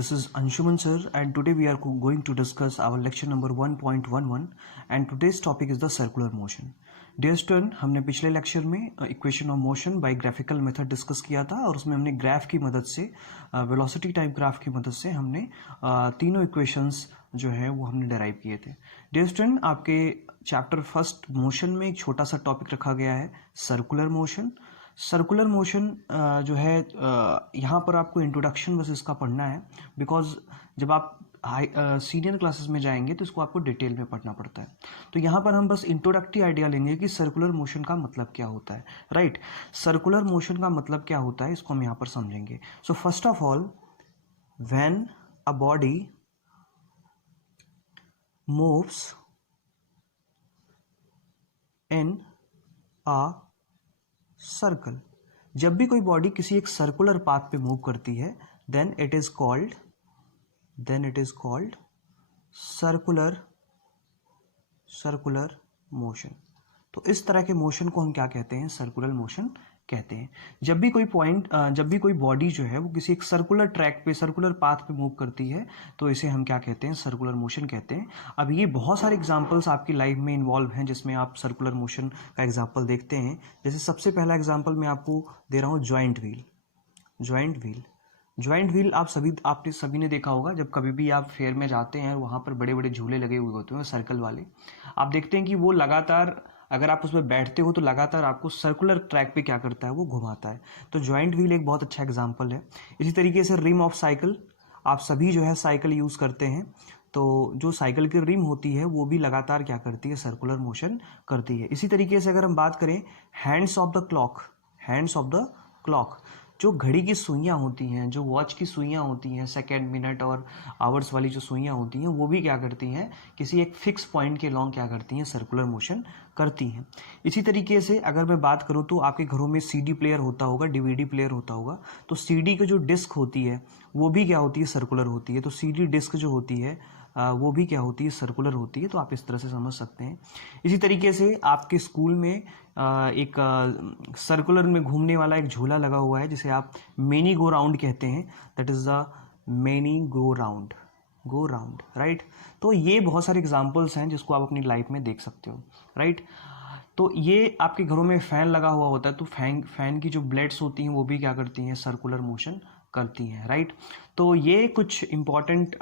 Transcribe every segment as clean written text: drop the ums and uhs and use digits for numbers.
This is Anshuman sir, and today we are going to discuss our lecture number 1.11 and today's topic is the circular motion. Dear student, हमने पिछले lecture में equation of motion by graphical method discuss किया था और उसमें हमने graph की मदद से वेलोसिटी टाइप ग्राफ की मदद से हमने तीनों इक्वेशंस जो है वो हमने डेराइव किए थे. डियर स्टूडेंट, आपके चैप्टर फर्स्ट मोशन में एक छोटा सा टॉपिक रखा गया है सर्कुलर मोशन. सर्कुलर मोशन जो है यहाँ पर आपको इंट्रोडक्शन बस इसका पढ़ना है, बिकॉज जब आप सीनियर क्लासेस में जाएंगे तो इसको आपको डिटेल में पढ़ना पड़ता है. तो यहाँ पर हम बस इंट्रोडक्टरी आइडिया लेंगे कि सर्कुलर मोशन का मतलब क्या होता है. राइट, सर्कुलर मोशन का मतलब क्या होता है इसको हम यहाँ पर समझेंगे. So first of all, when a body moves in a circle, जब भी कोई बॉडी किसी एक सर्कुलर पाथ पे मूव करती है then it is called circular motion. तो इस तरह के मोशन को हम क्या कहते हैं? सर्कुलर मोशन कहते हैं. जब भी कोई बॉडी जो है वो किसी एक सर्कुलर ट्रैक पे, सर्कुलर पाथ पे मूव करती है तो इसे हम क्या कहते हैं? सर्कुलर मोशन कहते हैं. अब ये बहुत सारे एग्जांपल्स आपकी लाइफ में इन्वॉल्व हैं जिसमें आप सर्कुलर मोशन का एग्जांपल देखते हैं. जैसे सबसे पहला एग्जांपल मैं आपको दे रहा हूँ, ज्वाइंट व्हील आपने सभी ने देखा होगा. जब कभी भी आप फेयर में जाते हैं वहाँ पर बड़े बड़े झूले लगे हुए होते हैं सर्कल वाले, आप देखते हैं कि वो लगातार, अगर आप उसमें बैठते हो तो लगातार आपको सर्कुलर ट्रैक पे क्या करता है? वो घुमाता है. तो जॉइंट व्हील एक बहुत अच्छा एग्जांपल है. इसी तरीके से रिम ऑफ साइकिल, आप सभी जो है साइकिल यूज़ करते हैं, तो जो साइकिल की रिम होती है वो भी लगातार क्या करती है? सर्कुलर मोशन करती है. इसी तरीके से अगर हम बात करें हैंड्स ऑफ द क्लॉक, जो घड़ी की सुइयाँ होती हैं, जो वॉच की सुइयाँ होती हैं, सेकेंड, मिनट और आवर्स वाली जो सुइयाँ होती हैं, वो भी क्या करती हैं? किसी एक फिक्स पॉइंट के लॉन्ग क्या करती हैं? सर्कुलर मोशन करती हैं. इसी तरीके से अगर मैं बात करूँ तो आपके घरों में सीडी प्लेयर होता होगा, डीवीडी प्लेयर होता होगा, तो सीडी की जो डिस्क होती है वो भी क्या होती है? सर्कुलर होती है. तो सीडी डिस्क जो होती है वो भी क्या होती है? सर्कुलर होती है. तो आप इस तरह से समझ सकते हैं. इसी तरीके से आपके स्कूल में एक सर्कुलर में घूमने वाला एक झूला लगा हुआ है जिसे आप मिनी गो राउंड कहते हैं. That is the mini go round. Right. तो ये बहुत सारे एग्जांपल्स हैं जिसको आप अपनी लाइफ में देख सकते हो. राइट. तो ये आपके घरों में फैन लगा हुआ होता है, तो फैन की जो ब्लेड्स होती हैं वो भी क्या करती हैं? सर्कुलर मोशन करती हैं. राइट. तो ये कुछ इंपॉर्टेंट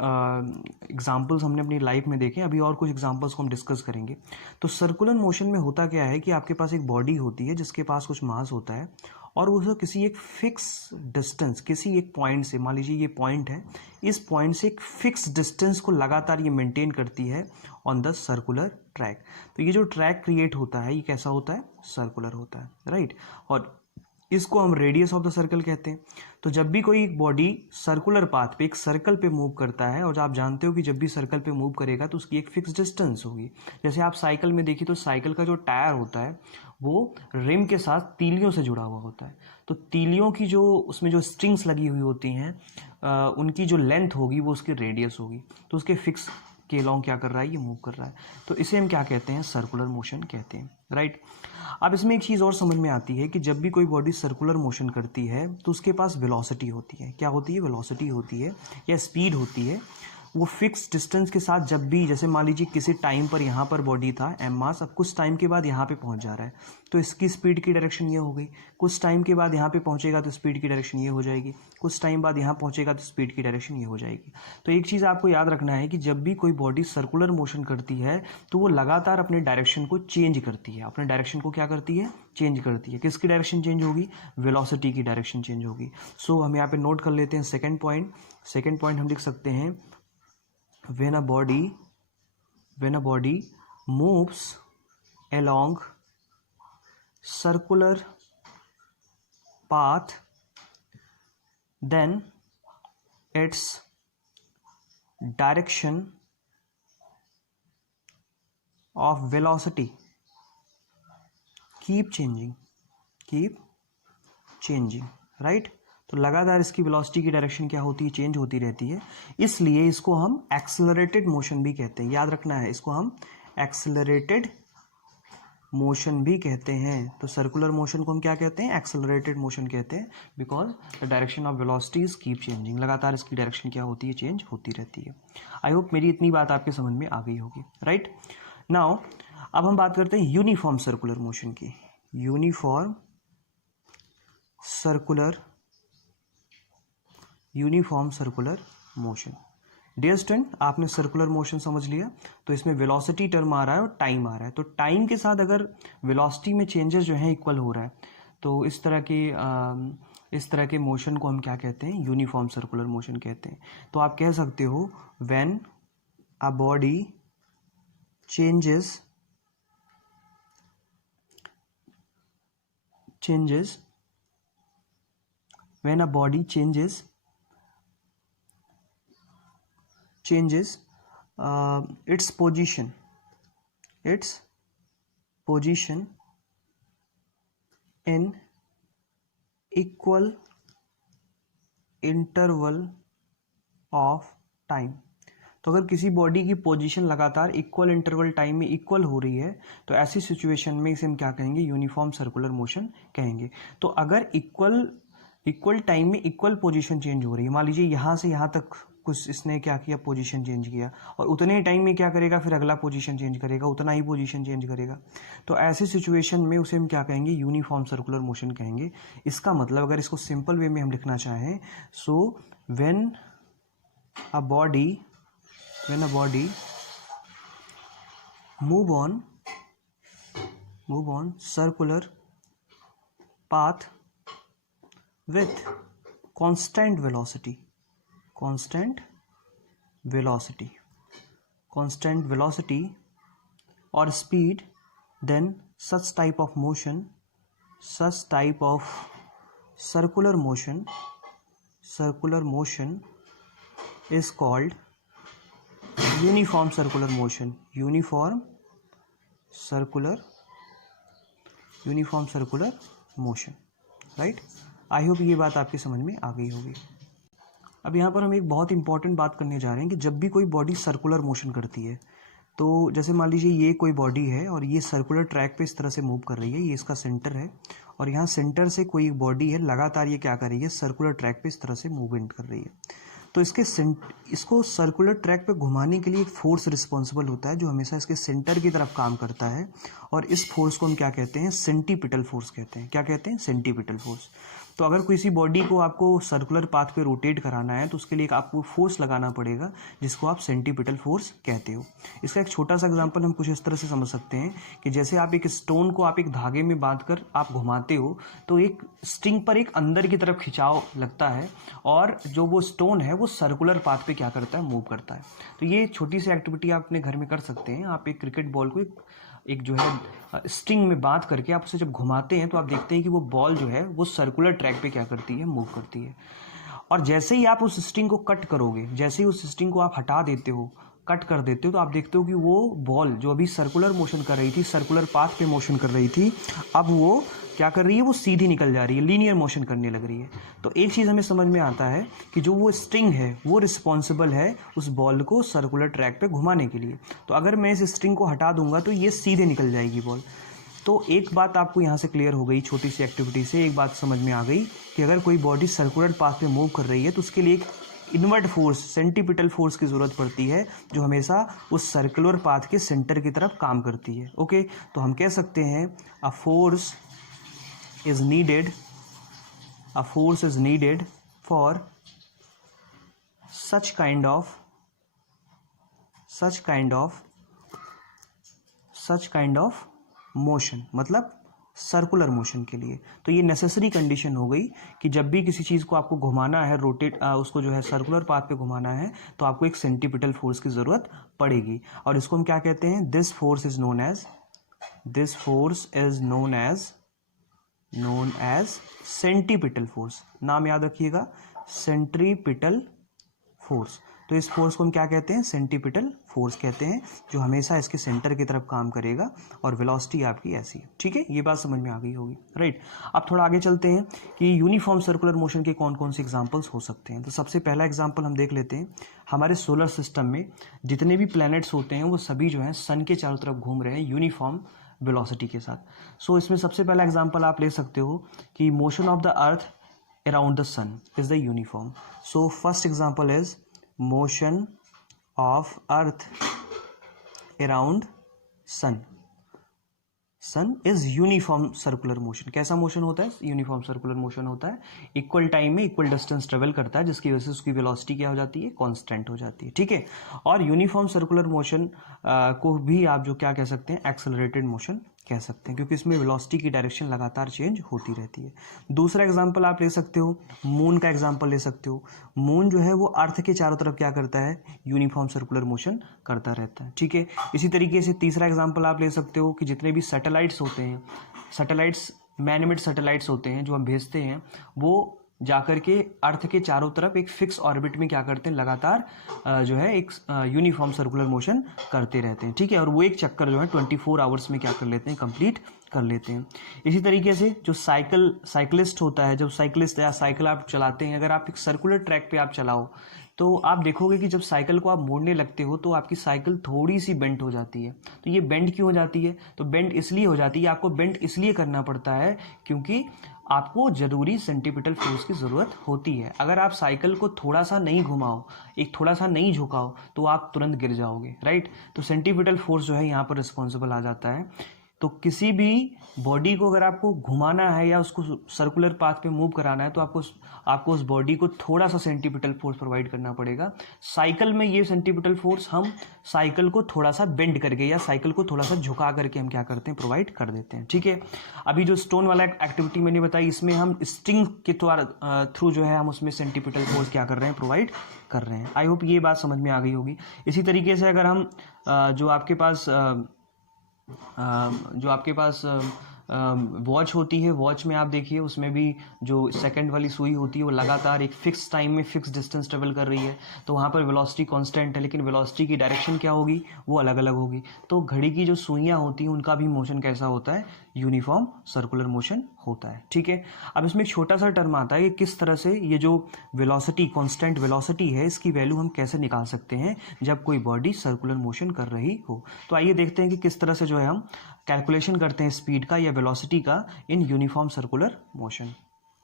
एग्जांपल्स हमने अपनी लाइफ में देखे. अभी और कुछ एग्जांपल्स को हम डिस्कस करेंगे. तो सर्कुलर मोशन में होता क्या है कि आपके पास एक बॉडी होती है जिसके पास कुछ मास होता है और वो किसी एक फिक्स डिस्टेंस, किसी एक पॉइंट से, मान लीजिए ये पॉइंट है, इस पॉइंट से एक फिक्स डिस्टेंस को लगातार ये मेंटेन करती है ऑन द सर्कुलर ट्रैक. तो ये जो ट्रैक क्रिएट होता है ये कैसा होता है? सर्कुलर होता है. राइट. और इसको हम रेडियस ऑफ द सर्कल कहते हैं. तो जब भी कोई बॉडी सर्कुलर पाथ पे, एक सर्कल पे मूव करता है, और आप जानते हो कि जब भी सर्कल पे मूव करेगा तो उसकी एक फिक्स डिस्टेंस होगी. जैसे आप साइकिल में देखिए तो साइकिल का जो टायर होता है वो रिम के साथ तीलियों से जुड़ा हुआ होता है. तो तीलियों की जो उसमें जो स्ट्रिंग्स लगी हुई होती हैं उनकी जो लेंथ होगी वो उसकी रेडियस होगी. तो उसके फिक्स के लॉन्ग क्या कर रहा है? ये मूव कर रहा है. तो इसे हम क्या कहते हैं? सर्कुलर मोशन कहते हैं. राइट. अब इसमें एक चीज़ और समझ में आती है कि जब भी कोई बॉडी सर्कुलर मोशन करती है तो उसके पास वेलोसिटी होती है. क्या होती है? वेलोसिटी होती है या स्पीड होती है. वो फिक्स डिस्टेंस के साथ जब भी, जैसे मान लीजिए किसी टाइम पर यहाँ पर बॉडी था एम मास, अब कुछ टाइम के बाद यहाँ पे पहुँच जा रहा है तो इसकी स्पीड की डायरेक्शन ये हो गई. कुछ टाइम के बाद यहाँ पे पहुँचेगा तो स्पीड की डायरेक्शन ये हो जाएगी. कुछ टाइम बाद यहाँ पहुँचेगा तो स्पीड की डायरेक्शन ये हो जाएगी. तो एक चीज़ आपको याद रखना है कि जब भी कोई बॉडी सर्कुलर मोशन करती है तो वो लगातार अपने डायरेक्शन को चेंज करती है. अपने डायरेक्शन को क्या करती है? चेंज करती है. किसकी डायरेक्शन चेंज होगी? वेलोसिटी की डायरेक्शन चेंज होगी. सो हम यहाँ पे नोट कर लेते हैं सेकेंड पॉइंट हम लिख सकते हैं, when a body moves along circular path, then its direction of velocity keep changing. Right. तो लगातार इसकी वेलोसिटी की डायरेक्शन क्या होती है? चेंज होती रहती है. इसलिए इसको हम एक्सेलरेटेड मोशन भी कहते हैं. याद रखना है, इसको हम एक्सेलरेटेड मोशन भी कहते हैं। तो सर्कुलर मोशन को हम क्या कहते हैं? एक्सेलरेटेड मोशन कहते हैं, because the direction of velocities keep changing, लगातार इसकी डायरेक्शन क्या होती है? चेंज होती रहती है। आई होप मेरी इतनी बात आपके समझ में आ गई होगी, राइट। नाउ अब हम बात करते हैं यूनिफॉर्म सर्कुलर मोशन की। Uniform circular motion. Dear student, आपने सर्कुलर मोशन समझ लिया, तो इसमें वेलोसिटी टर्म आ रहा है और टाइम आ रहा है। तो टाइम के साथ अगर वेलोसिटी में चेंजेस जो है इक्वल हो रहा है, तो इस तरह के मोशन को हम क्या कहते हैं? यूनिफॉर्म सर्कुलर मोशन कहते हैं। तो आप कह सकते हो when a body changes when a body changes its position in equal interval of time। तो अगर किसी बॉडी की पोजीशन लगातार इक्वल इंटरवल टाइम में इक्वल हो रही है, तो ऐसी सिचुएशन में इसे हम क्या कहेंगे? यूनिफॉर्म सर्कुलर मोशन कहेंगे। तो अगर इक्वल टाइम में इक्वल पोजीशन चेंज हो रही है, मान लीजिए यहाँ से यहाँ तक कुछ इसने क्या किया? पोजीशन चेंज किया, और उतने ही टाइम में क्या करेगा? फिर अगला पोजीशन चेंज करेगा, उतना ही पोजीशन चेंज करेगा। तो ऐसी सिचुएशन में उसे हम क्या कहेंगे? यूनिफॉर्म सर्कुलर मोशन कहेंगे। इसका मतलब अगर इसको सिंपल वे में हम लिखना चाहें, so when a body move on circular path with constant velocity or speed, then such type of circular motion is called uniform circular motion. Uniform circular motion, right. I hope ये बात आपके समझ में आ गई होगी। अब यहाँ पर हम एक बहुत इंपॉर्टेंट बात करने जा रहे हैं कि जब भी कोई बॉडी सर्कुलर मोशन करती है, तो जैसे मान लीजिए ये कोई बॉडी है और ये सर्कुलर ट्रैक पे इस तरह से मूव कर रही है, ये इसका सेंटर है, और यहाँ सेंटर से कोई बॉडी है, लगातार ये क्या कर रही है? सर्कुलर ट्रैक पे इस तरह से मूवमेंट कर रही है। तो इसको सर्कुलर ट्रैक पे घुमाने के लिए एक फोर्स रिस्पॉन्सिबल होता है, जो हमेशा इसके सेंटर की तरफ काम करता है, और इस फोर्स को हम क्या कहते हैं? सेंटीपिटल फोर्स कहते हैं। क्या कहते हैं? Centripetal force. तो अगर किसी बॉडी को आपको सर्कुलर पाथ पे रोटेट कराना है, तो उसके लिए आपको फोर्स लगाना पड़ेगा, जिसको आप सेंटीपिटल फोर्स कहते हो। इसका एक छोटा सा एग्जांपल हम कुछ इस तरह से समझ सकते हैं कि जैसे आप एक स्टोन को आप एक धागे में बांधकर आप घुमाते हो, तो एक स्ट्रिंग पर एक अंदर की तरफ खिंचाव लगता है, और जो वो स्टोन है वो सर्कुलर पाथ पे क्या करता है? मूव करता है। तो ये छोटी सी एक्टिविटी आप अपने घर में कर सकते हैं। आप एक क्रिकेट बॉल को एक जो है स्ट्रिंग में बांध करके आप उसे जब घुमाते हैं, तो आप देखते हैं कि वो बॉल जो है वो सर्कुलर ट्रैक पे क्या करती है? मूव करती है। और जैसे ही आप उस स्ट्रिंग को कट करोगे, जैसे ही उस स्ट्रिंग को आप हटा देते हो, कट कर देते हो, तो आप देखते हो कि वो बॉल जो अभी सर्कुलर मोशन कर रही थी, सर्कुलर पाथ पे मोशन कर रही थी, अब वो क्या कर रही है? वो सीधी निकल जा रही है, लीनियर मोशन करने लग रही है। तो एक चीज़ हमें समझ में आता है कि जो वो स्ट्रिंग है वो रिस्पॉन्सिबल है उस बॉल को सर्कुलर ट्रैक पे घुमाने के लिए। तो अगर मैं इस स्ट्रिंग को हटा दूंगा तो ये सीधे निकल जाएगी बॉल। तो एक बात आपको यहाँ से क्लियर हो गई, छोटी सी एक्टिविटी से एक बात समझ में आ गई कि अगर कोई बॉडी सर्कुलर पाथ पे मूव कर रही है, तो उसके लिए एक इनवर्ट फोर्स, सेंटीपिटल फोर्स की ज़रूरत पड़ती है, जो हमेशा उस सर्कुलर पाथ के सेंटर की तरफ काम करती है। ओके, तो हम कह सकते हैं a force is needed for such kind of motion, मतलब सर्कुलर मोशन के लिए। तो ये नेसेसरी कंडीशन हो गई कि जब भी किसी चीज़ को आपको घुमाना है, उसको जो है सर्कुलर पाथ पे घुमाना है, तो आपको एक सेंटीपिटल फोर्स की ज़रूरत पड़ेगी। और इसको हम क्या कहते हैं? This force is known as centripetal force. नाम याद रखिएगा, सेंट्रीपिटल फोर्स। तो इस फोर्स को हम क्या कहते हैं? सेंटीपिटल फोर्स कहते हैं, जो हमेशा इसके सेंटर की तरफ काम करेगा, और वेलोसिटी आपकी ऐसी है। ठीक है, ये बात समझ में आ गई होगी, राइट। अब थोड़ा आगे चलते हैं कि यूनिफॉर्म सर्कुलर मोशन के कौन कौन से एग्जांपल्स हो सकते हैं। तो सबसे पहला एग्जांपल हम देख लेते हैं। हमारे सोलर सिस्टम में जितने भी प्लैनेट्स होते हैं, वो सभी जो हैं सन के चारों तरफ घूम रहे हैं यूनिफॉर्म वेलोसिटी के साथ। सो इसमें सबसे पहला एग्जांपल आप ले सकते हो कि motion of the earth around the sun is the uniform. So first example is motion of earth around sun. Sun is uniform circular motion. कैसा मोशन होता है? यूनिफॉर्म सर्कुलर मोशन होता है, इक्वल टाइम में इक्वल डिस्टेंस ट्रेवल करता है, जिसकी वजह से उसकी वेलोसिटी क्या हो जाती है? कांस्टेंट हो जाती है। ठीक है, और यूनिफॉर्म सर्कुलर मोशन को भी आप जो क्या कह सकते हैं? एक्सेलरेटेड मोशन कह सकते हैं, क्योंकि इसमें वेलोसिटी की डायरेक्शन लगातार चेंज होती रहती है। दूसरा एग्जांपल आप ले सकते हो, मून का एग्जांपल ले सकते हो। मून जो है वो अर्थ के चारों तरफ क्या करता है? यूनिफॉर्म सर्कुलर मोशन करता रहता है। ठीक है, इसी तरीके से तीसरा एग्जांपल आप ले सकते हो कि जितने भी सैटेलाइट्स होते हैं, सैटेलाइट्स मैनमेड सैटेलाइट्स होते हैं जो हम भेजते हैं, वो जाकर के अर्थ के चारों तरफ एक फिक्स ऑर्बिट में क्या करते हैं? लगातार जो है एक यूनिफॉर्म सर्कुलर मोशन करते रहते हैं। ठीक है, और वो एक चक्कर जो है 24 आवर्स में क्या कर लेते हैं? कंप्लीट कर लेते हैं। इसी तरीके से जो साइकिलिस्ट होता है, जब साइकिलिस्ट या साइकिल आप चलाते हैं, अगर आप एक सर्कुलर ट्रैक पे आप चलाओ तो आप देखोगे कि जब साइकिल को आप मोड़ने लगते हो तो आपकी साइकिल थोड़ी सी बेंट हो जाती है। तो ये बेंट क्यों हो जाती है? तो बेंट इसलिए हो जाती है, आपको बेंट इसलिए करना पड़ता है क्योंकि आपको जरूरी सेंटीपिटल फोर्स की ज़रूरत होती है। अगर आप साइकिल को थोड़ा सा नहीं घुमाओ, एक थोड़ा सा नहीं झुकाओ, तो आप तुरंत गिर जाओगे, राइट। तो सेंटीपिटल फोर्स जो है यहाँ पर रिस्पॉन्सिबल आ जाता है। तो किसी भी बॉडी को अगर आपको घुमाना है या उसको सर्कुलर पाथ पे मूव कराना है तो आपको उस बॉडी को थोड़ा सा सेंटीपिटल फोर्स प्रोवाइड करना पड़ेगा। साइकिल में ये सेंटीपिटल फोर्स हम साइकिल को थोड़ा सा बेंड करके या साइकिल को थोड़ा सा झुका करके हम क्या करते हैं? प्रोवाइड कर देते हैं। ठीक है, अभी जो स्टोन वाला एक्टिविटी मैंने बताई, इसमें हम स्ट्रिंग के थ्रू जो है हम उसमें सेंटीपिटल फोर्स क्या कर रहे हैं? प्रोवाइड कर रहे हैं। आई होप ये बात समझ में आ गई होगी। इसी तरीके से अगर हम जो आपके पास वॉच होती है, वॉच में आप देखिए उसमें भी जो सेकंड वाली सुई होती है वो लगातार एक फिक्स टाइम में फिक्स डिस्टेंस ट्रेवल कर रही है। तो वहाँ पर वेलोसिटी कांस्टेंट है, लेकिन वेलोसिटी की डायरेक्शन क्या होगी? वो अलग अलग होगी। तो घड़ी की जो सुइयाँ होती हैं उनका भी मोशन कैसा होता है? यूनिफॉर्म सर्कुलर मोशन होता है। ठीक है, अब इसमें एक छोटा सा टर्म आता है कि किस तरह से ये जो वेलोसिटी, कांस्टेंट वेलोसिटी है, इसकी वैल्यू हम कैसे निकाल सकते हैं जब कोई बॉडी सर्कुलर मोशन कर रही हो। तो आइए देखते हैं कि किस तरह से जो है हम कैलकुलेशन करते हैं स्पीड का या वेलोसिटी का इन यूनिफॉर्म सर्कुलर मोशन।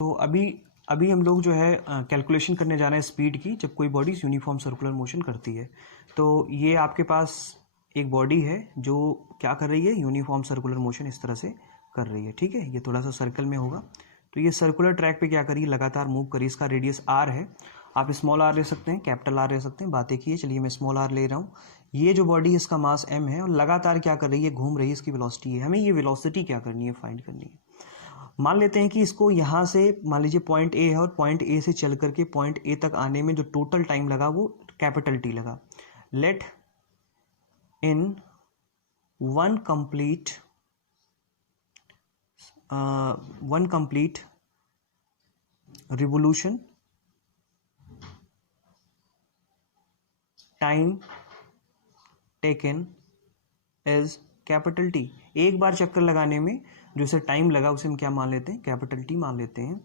तो अभी हम लोग जो है कैलकुलेशन करने जा रहे हैं स्पीड की जब कोई बॉडी यूनिफॉर्म सर्कुलर मोशन करती है। तो ये आपके पास एक बॉडी है जो क्या कर रही है? यूनिफॉर्म सर्कुलर मोशन इस तरह से कर रही है। ठीक है, ये थोड़ा सा सर्कल में होगा। तो ये सर्कुलर ट्रैक पे क्या करिए? लगातार मूव करिए। इसका रेडियस आर है, आप स्मॉल आर ले सकते हैं, कैपिटल आर ले सकते हैं, बातें किए। चलिए मैं स्मॉल आर ले रहा हूँ। ये जो बॉडी है इसका मास m है और लगातार क्या कर रही है? घूम रही है, इसकी वेलोसिटी है। हमें ये वेलोसिटी क्या करनी है? फाइंड करनी है। मान लेते हैं कि इसको यहाँ से मान लीजिए पॉइंट ए है और पॉइंट ए से चल करके पॉइंट ए तक आने में जो टोटल टाइम लगा वो कैपिटल टी लगा। Let in one complete revolution time taken as capital T. एक बार चक्कर लगाने में जो इसे टाइम लगा उसे हम क्या मान लेते हैं? कैपिटल टी मान लेते हैं।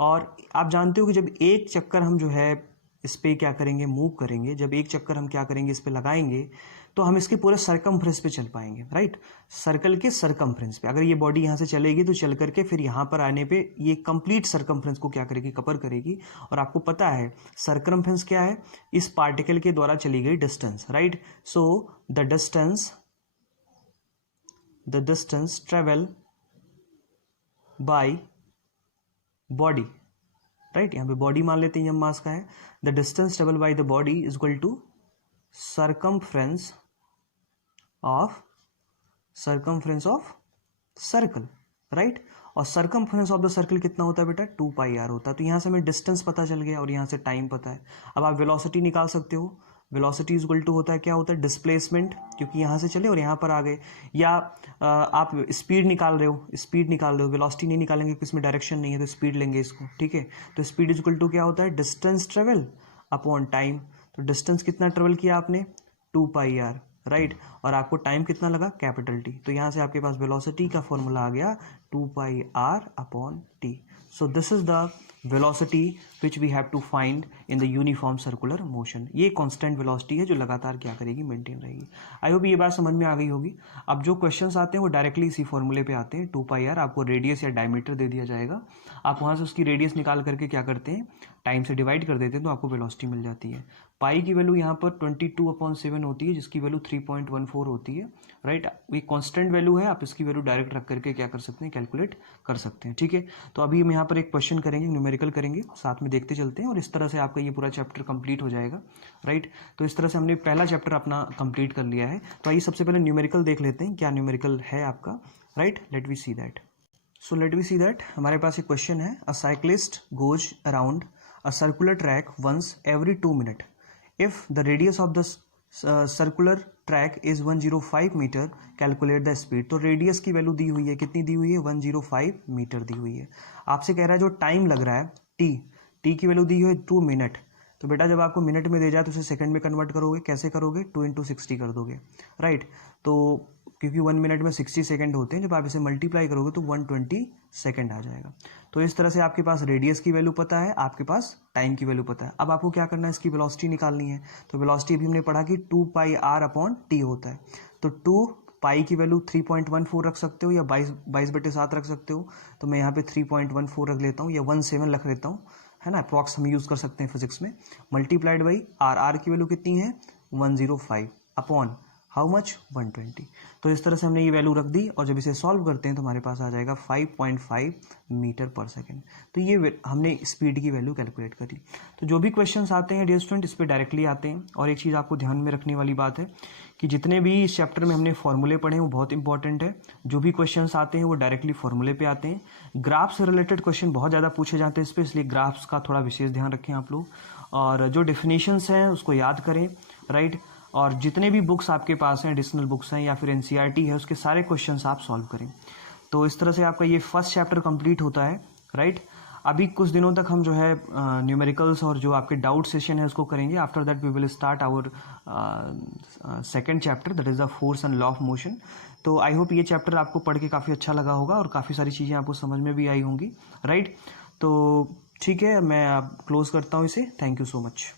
और आप जानते हो कि जब एक चक्कर हम जो है इस पे क्या करेंगे? मूव करेंगे। जब एक चक्कर हम क्या करेंगे? इस पे लगाएंगे तो हम इसके पूरे सरकमफ्रेंस पे चल पाएंगे, राइट। सर्कल के सरकमफ्रेंस पे अगर ये बॉडी यहाँ से चलेगी तो चल करके फिर यहाँ पर आने पे ये कंप्लीट सरकमफ्रेंस को क्या करेगी? कवर करेगी। और आपको पता है सरकमफ्रेंस क्या है? इस पार्टिकल के द्वारा चली गई distance, right. So the distance travel by body, right. यहाँ पे बॉडी मान लेते हैं, जब मास का है। The distance travel by the body is equal to circumference of circle, right. और सरकमफ्रेंस ऑफ द सर्कल कितना होता है बेटा? 2πr होता है। तो यहाँ से हमें डिस्टेंस पता चल गया और यहाँ से टाइम पता है। अब आप वेलोसिटी निकाल सकते हो। वेलोसिटी इज इक्वल टू होता है, क्या होता है? डिस्प्लेसमेंट, क्योंकि यहाँ से चले और यहाँ पर आ गए। या आप स्पीड निकाल रहे हो, वेलोसिटी नहीं निकालेंगे क्योंकि इसमें डायरेक्शन नहीं है, तो स्पीड लेंगे इसको। ठीक है, तो स्पीड इज इक्वल टू क्या होता है? Distance travel upon time. तो डिस्टेंस कितना ट्रेवल किया आपने? 2πr, right. और आपको टाइम कितना लगा? Capital T. तो यहाँ से आपके पास वेलोसिटी का फॉर्मूला आ गया 2πr upon T. So this is the velocity which we have to find in the uniform circular motion. ये कांस्टेंट वेलोसिटी है जो लगातार क्या करेगी, मेंटेन रहेगी। आई होप ये बात समझ में आ गई होगी। अब जो क्वेश्चंस आते हैं वो डायरेक्टली इसी फॉर्मूले पे आते हैं, 2πr आपको रेडियस या डायमीटर दे दिया जाएगा, आप वहाँ से उसकी रेडियस निकाल करके क्या करते हैं, टाइम से डिवाइड कर देते हैं तो आपको वेलोसिटी मिल जाती है। पाई की वैल्यू यहाँ पर 22/7 होती है जिसकी वैल्यू 3.14 होती है, राइट। ये कांस्टेंट वैल्यू है, आप इसकी वैल्यू डायरेक्ट रख करके क्या कर सकते हैं, कैलकुलेट कर सकते हैं, ठीक है। तो अभी हम यहाँ पर एक क्वेश्चन करेंगे, न्यूमेरिकल करेंगे, साथ में देखते चलते हैं और इस तरह से आपका ये पूरा चैप्टर कंप्लीट हो जाएगा, राइट। तो इस तरह से हमने पहला चैप्टर अपना कंप्लीट कर लिया है। तो आइए सबसे पहले न्यूमेरिकल देख लेते हैं, क्या न्यूमेरिकल है आपका, right. Let we see that. So let we see that, हमारे पास एक क्वेश्चन है, a cyclist goes around a circular track once every 2 minute if the radius of the circular track is 105 metre, calculate the speed. तो radius की value दी हुई है, कितनी दी हुई है, 105 मीटर दी हुई है। आपसे कह रहा है जो टाइम लग रहा है टी की वैल्यू दी हुई है 2 मिनट। तो बेटा जब आपको मिनट में दे जाए तो उसे सेकंड में कन्वर्ट करोगे, कैसे करोगे, 2 × 60 कर दोगे, राइट। तो क्योंकि 1 मिनट में 60 सेकंड होते हैं, जब आप इसे मल्टीप्लाई करोगे तो 120 सेकंड आ जाएगा। तो इस तरह से आपके पास रेडियस की वैल्यू पता है, आपके पास टाइम की वैल्यू पता है। अब आपको क्या करना है, इसकी वेलोसिटी निकालनी है। तो वेलोसिटी अभी हमने पढ़ा कि 2πr/t होता है। तो 2 पाई की वैल्यू 3.14 रख सकते हो या 22/7 रख सकते हो। तो मैं यहाँ पे 3.14 रख लेता हूँ या 17 रख लेता हूँ, है ना, अप्रॉक्स हम यूज़ कर सकते हैं फिजिक्स में। मल्टीप्लाइड बाई आर की वैल्यू कितनी है, 105 अपॉन हाउ मच, 120। तो इस तरह से हमने ये वैल्यू रख दी और जब इसे सॉल्व करते हैं तो हमारे पास आ जाएगा 5.5 मीटर पर सेकेंड। तो ये हमने स्पीड की वैल्यू कैलकुलेट करी। तो जो भी क्वेश्चंस आते हैं डियर स्टूडेंट, इस पर डायरेक्टली आते हैं। और एक चीज़ आपको ध्यान में रखने वाली बात है कि जितने भी इस चैप्टर में हमने फॉर्मूले पढ़े हैं वो बहुत इंपॉर्टेंट है। जो भी क्वेश्चंस आते हैं वो डायरेक्टली फॉर्मूले पे आते हैं। ग्राफ से रिलेटेड क्वेश्चन बहुत ज़्यादा पूछे जाते हैं इस पर, इसलिए ग्राफ्स का थोड़ा विशेष ध्यान रखें आप लोग। और जो डेफिनेशंस हैं उसको याद करें, राइट। और जितने भी बुक्स आपके पास हैं, एडिशनल बुक्स हैं या फिर एनसीईआरटी है, उसके सारे क्वेश्चंस आप सॉल्व करें। तो इस तरह से आपका ये फर्स्ट चैप्टर कंप्लीट होता है, राइट। अभी कुछ दिनों तक हम जो है न्यूमेरिकल्स और जो आपके डाउट सेशन है उसको करेंगे। After that we will start our second chapter, that is the force and law of motion. तो आई होप ये चैप्टर आपको पढ़ के काफ़ी अच्छा लगा होगा और काफ़ी सारी चीज़ें आपको समझ में भी आई होंगी, राइट। तो ठीक है, मैं अब क्लोज करता हूँ इसे। Thank you so much.